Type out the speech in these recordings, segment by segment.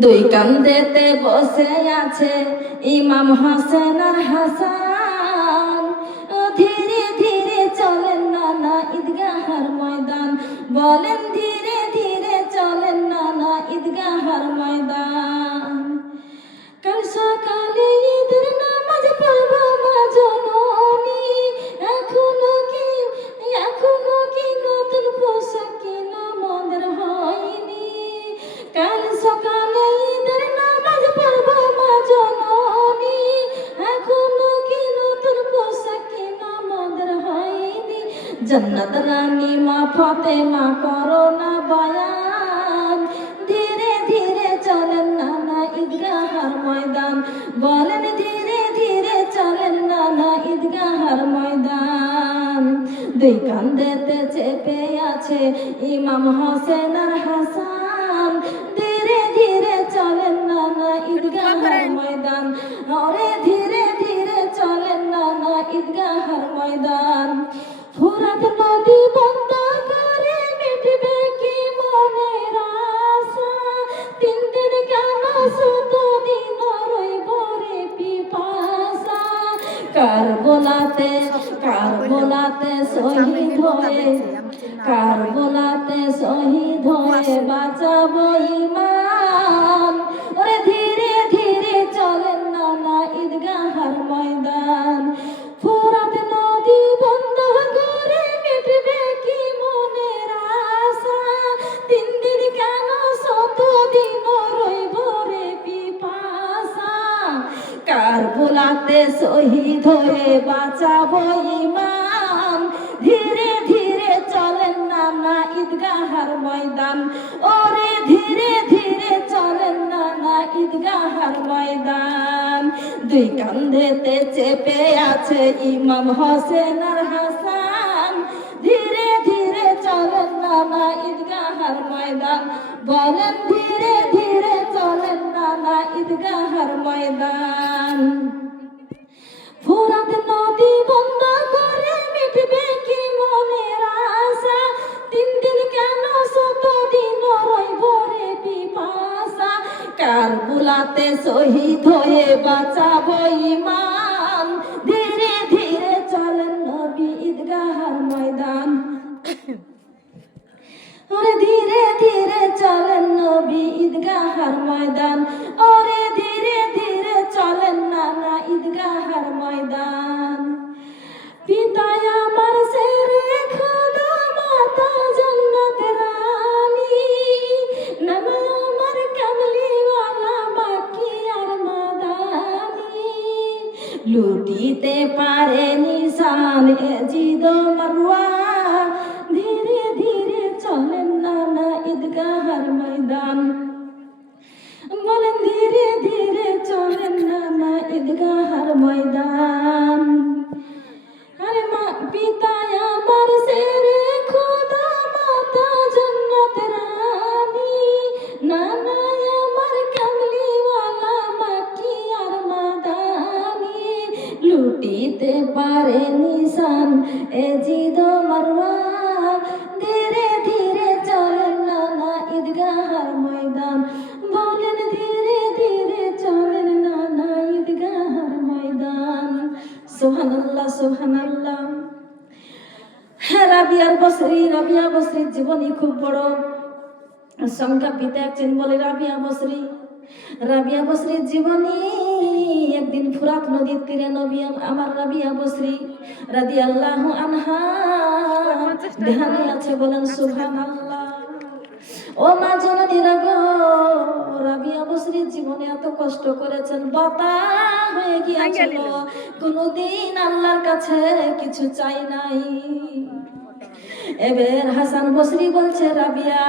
দুই কান্দেতে বসে আছে ইমাম হাসান আর হাসান। ধীরে ধীরে চলেন নানা ঈদগাহার ময়দান। বলেন ধীরে ধীরে চলেন নানা ঈদগাহার ময়দান। কাল সকালে ঈদের নামাজ পড়ব মা জননী। এখনও কি এখনও কি নতুন পোশাক কিনা মনের হয়নি। কাল সকালে জন্নত রানী, মা ফাতেমা করো না বয়ান। ধীরে ধীরে চলেন নানা ঈদগাহার ময়দান। বলেন ধীরে ধীরে চলেন নানা ঈদগাহার ময়দান। দুই কান্দেতে চেপে আছে ইমাম হোসেন আর হাসান। ধীরে ধীরে চলেন নানা ঈদগাহার ময়দান। ওরে ধীরে ধীরে চলেন নানা ঈদগাহার ময়দান। ফুরাত নদী বন্ধ বাঁচাবো ইমান ধীরে ধীরে চলেন নানা ঈদগাহার ময়দান। ওরে ধীরে ধীরে চলেন নানা ঈদগাহার ময়দান। দুই কান্ধেতে চেপে আছে ইমাম হোসেন আর হাসান। ধীরে ধীরে চলেন নানা ঈদগাহার ময়দান। বলেন ধীরে ধীরে চলেন নানা ঈদগাহার ময়দান। ফুরাত নদী বন্ধ করে মিটবে কি মনের আশা? শহীদ হয়ে বাঁচাবো ইমান ধীরে ধীরে চলেন নবী ঈদগাহার ময়দান। ওরে ধীরে ধীরে চলেন নবী ঈদগাহার ময়দান। ওরে ঈদগাহার ময়দান। পিতায় আমার সেরে খোদা, মাতা জন্নত রানী। কামলিওয়ালা বাকি আর মাদানি। লুটিতে পারে নিশান জিদ মারওয়া ধীরে ধীরে চলেন নানা ঈদগাহার ময়দান। ময়দান। বলেন ধীরে ধীরে চলেন নানা ঈদগাহার ময়দান। সুবহানাল্লাহ সুবহানাল্লাহ। হ্যাঁ রাবিয়ার বসরি রাবিয়া বসরির জীবনী খুব বড়। সংখ্যা পিতা একজন বলে রাবিয়া বসরি। রাবিয়া বসরির জীবনী একদিন ফুরাত নদীর তীরে নবী আমার রাবিয়া বসরি রাদি আল্লাহ আনহা ধ্যানে আছে বলেন সুবহান ও মা জননীরা গো রাবিয়া বসরির জীবনে এত কষ্ট করেছেন বাতা হয়ে গিয়েছিল। কোনোদিন আল্লাহর কাছে কিছু চাই নাই। এবার হাসান বসরি বলছে, রাবিয়া,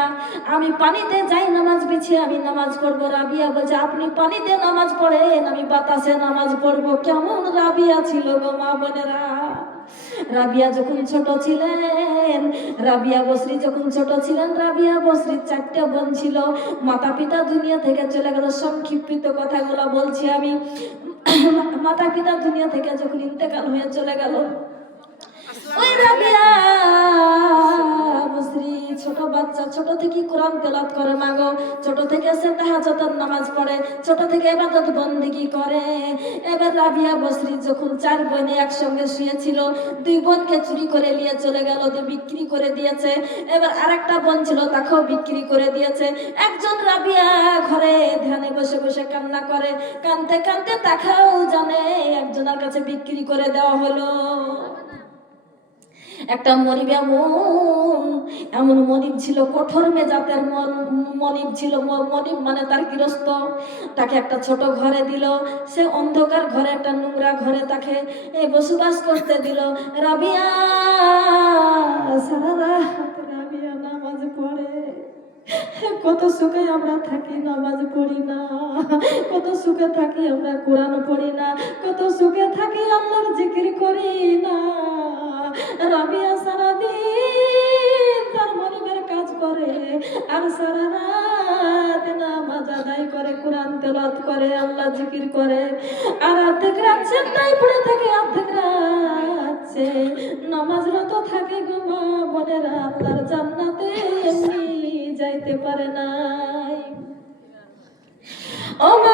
আমি পানিতে যাই, নামাজ বিছিয়ে আমি নামাজ পড়ব। রাবিয়া বলছে, আপনি পানিতে নামাজ পড়েন, আমি বাতাসে নামাজ পড়ব। কেমন রাবিয়া ছিল গো মা বোনেরা। রাবিয়া যখন ছোট ছিলেন, রাবিয়া বসরি যখন ছোট ছিলেন, রাবিয়া বসরির চারটা বোন ছিল। মাতা পিতা দুনিয়া থেকে চলে গেল, সংক্ষিপ্ত কথাগুলো বলছি আমি। মাতা পিতা দুনিয়া থেকে যখন ইন্তেকাল হয়ে চলে গেল, ওই রাবিয়া বসরি ছোট বাচ্চা, ছোট থেকে কোরআন তেলাত করে মাগো। ছোট থেকে সে তাহাজতের নামাজ পড়ে, ছোট থেকে এবাদত বন্দিগি করে। এবার রাবিয়া বসরি যখন চার বোনে একসঙ্গে শুয়েছিল, দুই বোনকে চুরি করে নিয়ে চলে গেল দিয়ে বিক্রি করে দিয়েছে। এবার আরেকটা বোন ছিল, তাকেও বিক্রি করে দিয়েছে। একজন রাবিয়া ঘরে ধ্যানে বসে বসে কান্না করে। কানতে কানতে তাকেও জানে একজনের কাছে বিক্রি করে দেওয়া হলো। একটা মনিব এমন এমন মনিব ছিল, কঠোর মেজাতের মন- মনিব ছিল মনিব মানে তার গৃহস্থ। তাকে একটা ছোট ঘরে দিল, সে অন্ধকার ঘরে, একটা নোংরা ঘরে তাকে বসবাস করতে দিল। রাবিয়া, সারা রাত রাবিয়া নামাজ পড়ে। কত সুখে আমরা থাকি, নামাজ পড়ি না। কত সুখে থাকি, আমরা কোরআন পড়ি না। কত সুখে থাকি, আল্লাহর জিকির করি না। আর সারা রাত নামাজ আদায় করে, কোরআন তেলাত করে, আল্লাহ জিকির করে। আর অর্ধেক রাত চেন্নাই পড়ে থাকে, অর্ধেক রাত। নামাজরত থাকে গো মা বোনেরা তার জান্নাতে এমনি যাইতে পারে নাই। ও মা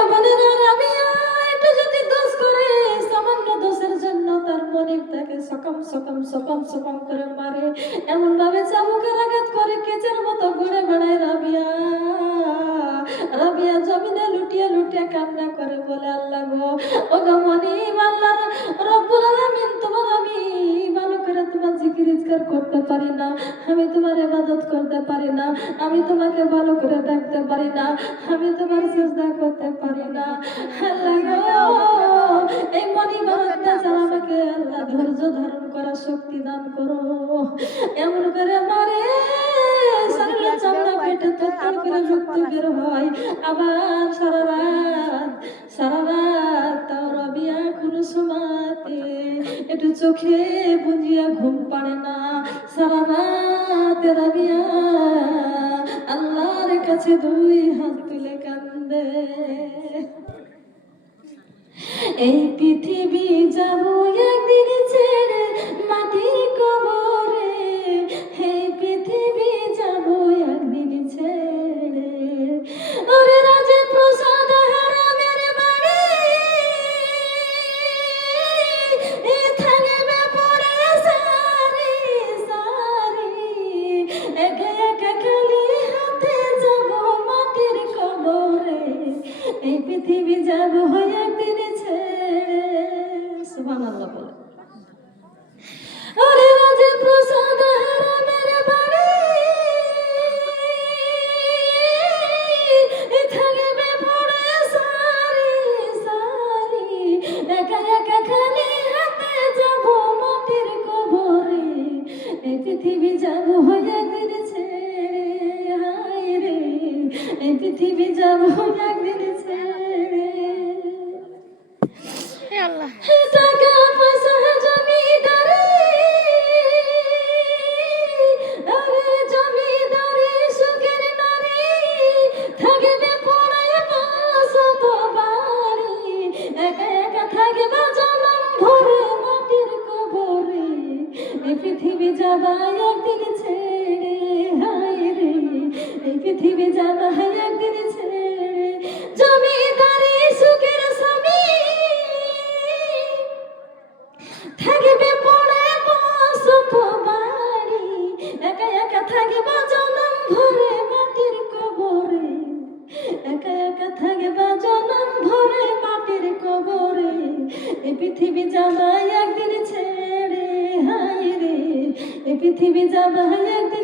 সকাম সকাম সকাম সকাম করে মারে। এমন ভাবে চাবুকের আঘাত করে কেচের মতো ঘুরে বেড়ায় রাবিয়া। রাবিয়া জমিনে লুটিয়ে লুটিয়ে কান্না করে বলে আল্লাহ গো ও গো মনিব আল্লাহ রব্বুল আলামিন তোমার আমি ভালো করে তোমার জিকির ইজকার করতে পারি না। আমি তোমার ইবাদত করতে পারি না। আমি তোমাকে ভালো করে ডাকতে পারি না। আমি তোমার চেষ্টা করতে পারি না। আল্লাহ গো, এই মনিবার অত্যাচার আমাকে আল্লাহ ধৈর্য ধারণ করার শক্তি দান করো। এমন করে মারে শরীরে চামড়া পেটে থরথর করে রক্ত বের হয়। আবার সারা রাত সারা রাত তাও রবিয়া কোনো সমাতে একটু চোখে বুঝিয়া ঘুম পাড়ে না। সারা রাত রবিয়া আল্লাহর কাছে দুই হাত তুলে কান্দে। এই পৃথিবী যাব একদিন ছেড়ে মাটির কবরে। যাবা একদিন ছেড়ে হায় রে এ পৃথিবী যাবা একদিন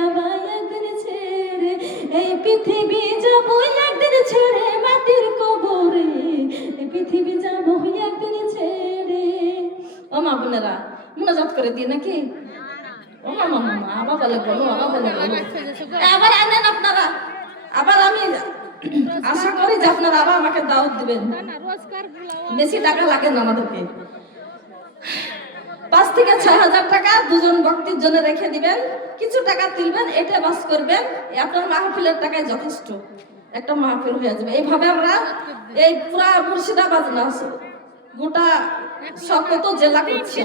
যাবা একদিন ছেড়ে এই পৃথিবী যাব একদিন ছেড়ে মাটির কবরে এই পৃথিবী যাব একদিন ছেড়ে। ও মা বোনেরা মনোজাত করে দিয়ে নাকি? ও মা মা মা, মা, আবার বলে বলো আবার বলে বলো। আবার আনেন আপনারা আবার আমি আশা করি যে আপনারা আবার আমাকে দাওয়াত দিবেন। বেশি টাকা লাগে না আমাদেরকে। পাঁচ থেকে ছয় হাজার টাকা দুজন ভক্তির জন্য রেখে দিবেন। কিছু টাকা তুলবেন এটা বাস করবেন। আপনার মাহফিলের টাকায় যথেষ্ট। একটা মাহফিল হয়ে যাবে। এইভাবে আমরা এই পুরা মুর্শিদাবাদ না গোটা সকত জেলা করছি।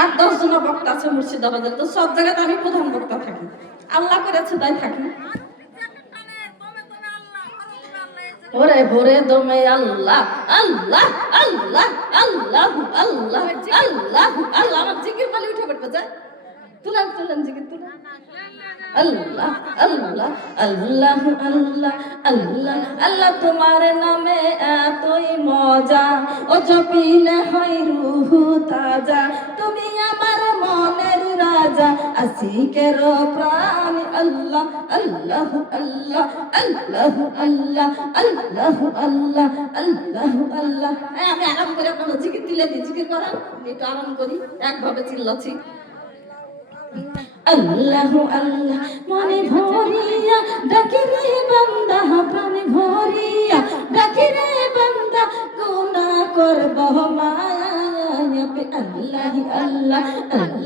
আট দশ জন বক্তা আছে মুর্শিদাবাদের। তো সব জায়গাতে আমি প্রধান বক্তা থাকি। আল্লাহ করেছে তাই থাকি। ওরে ভোরে দমে আল্লাহ আল্লাহ আল্লাহ আল্লাহ আল্লাহ আল্লাহ আল্লাহ আমার জিকির বলে উঠে পড়বে যা। তুলেন তুলেন জিকির তুলেন। আল্লাহ আল্লাহ আল্লাহ আল্লাহ আল্লাহ। আল্লাহ তোমার নামে এতই মজা। ও জপিলে হয় রুহু তাজা। তুমি আমার মনের রাজা আল্লাহ আল্লাহ আল্লাহ আল্লাহ আল্লাহ আল্লাহ আল্লাহ আল্লাহ আল্লাহ। আমি আরাম করে কোনো জিকির দিলে জিকির একটু আরাম করি, একভাবে আল্লাহ আল্লাহ, মনে ভরিয়া ডাকি রে বান্দা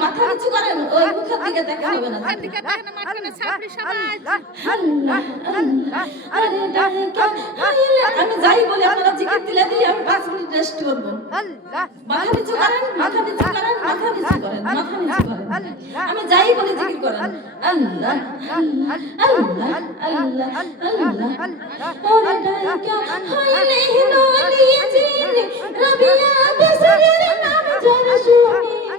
মাথা নিচু করেন ওই মুখের দিকে দেখা হবে না আমি যাই বলে আপনারা জিকির দিলে দিই আমি পাঁচ মিনিট রেস্ট করব মাথা নিচু করেন মাথা নিচু করেন মাথা নিচু করেন মাথা নিচু করেন আমি যাই বলে জিকির করেন আল্লাহ আল্লাহ আল্লাহ আল্লাহ আল্লাহ আল্লাহ রবিয়া বসরের নাম জোরে শুনি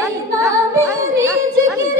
এই নামেরই জিকির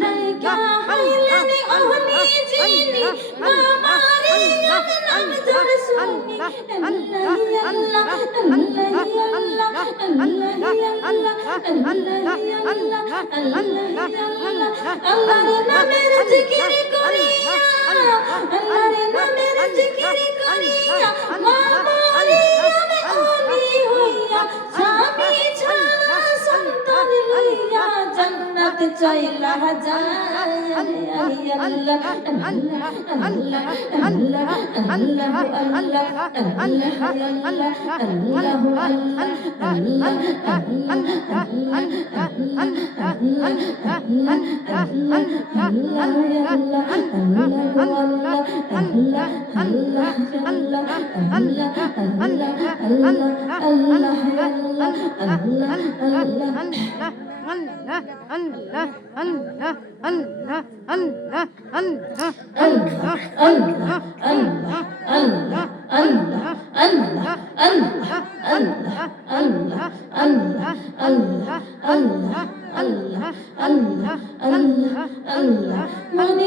ডাইকা হাইলেনি ওহনি জিনি মামারি নাম জোর শুনি আল্লাহ আল্লাহ আল্লাহ আল্লাহ আল্লাহ আল্লাহ আল্লাহ আল্লাহ আল্লাহ আল্লাহর নামের জিকির করিয়া আল্লাহর নামের জিকির জান করতে চাই Allah, Allah, Allah, Allah, Allah, জান্নাত চইলা যায় আল্লাহ আল্লাহ আল্লাহ আল্লাহ আল্লাহ আল্লাহ আল্লাহ মনে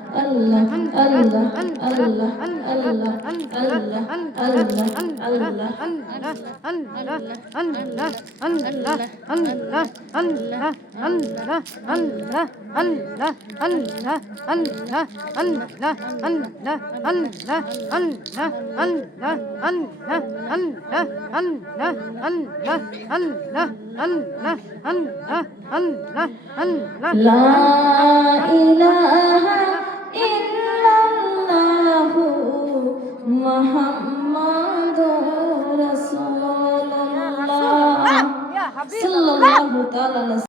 الله الله لا إله محمد رسول الله صلى الله تعالى